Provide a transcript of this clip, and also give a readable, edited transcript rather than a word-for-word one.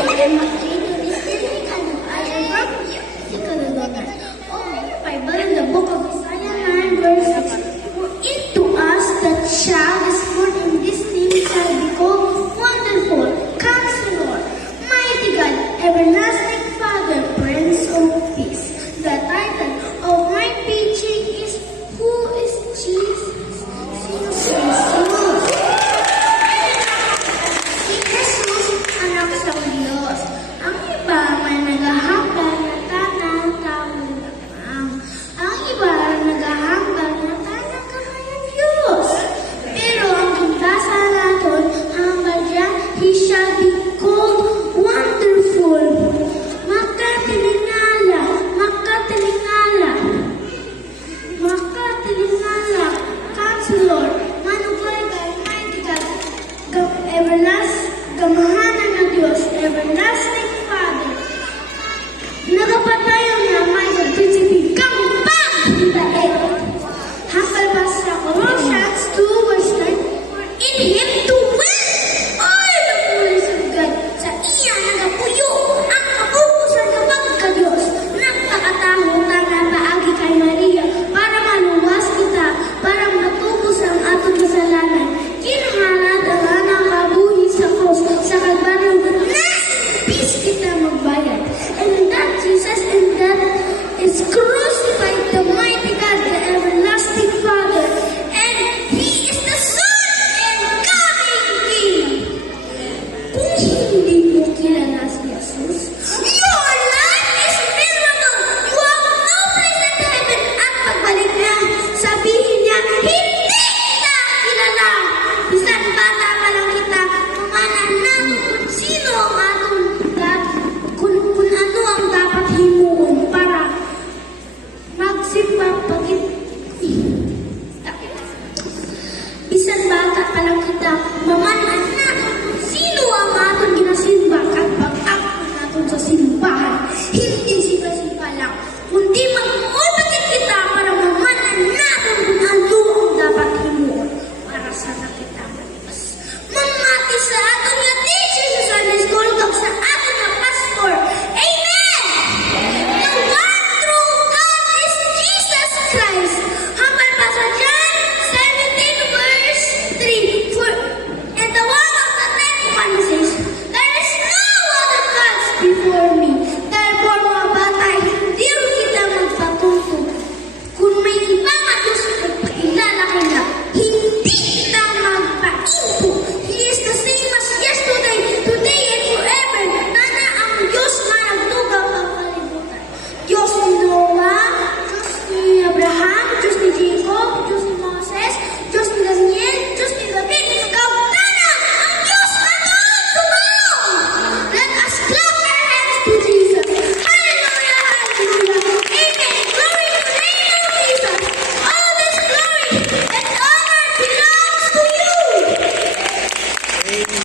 am afraid to this day, I am from you. Open your Bible in the book of Isaiah 9 verse 6. For into us the child is born, and this name shall be called Wonderful, Counselor, Mighty God, Everlasting Father, Prince of Peace. The title of my preaching is Who is Jesus? Si Jesus, anak sa Diyos. Ang iba may naghahanggan na tanang taong lamang. Ang iba naghahanggan na tanang kamay ng Diyos. Pero ang binasa natin, hanggang diyan, He shall be called Wonderful. Makatilingala, makatilingala, makatilingala, Counselor, Manubay God, Mighty God, Gamahanan ng Diyos, Everlasting Father. Nagapatayo na may magtitipid kang pag-daig. Hanggang pa sa Colossians 2 verse 9, for in Him to will all the fullness of God. Sa iya nagapuyo ang kapupusan kapag ka-Diyos. Nagpakataho na paagi kay Maria para maluwas kita, para matubos ang atong kasalanan. Kinahalat ang anang kabuhi sa krus, sa Kalbaryo na peace kita magbayad. And that Jesus and that is crucified, the mighty God, the everlasting Father, and He is the Son and coming King. Kung hindi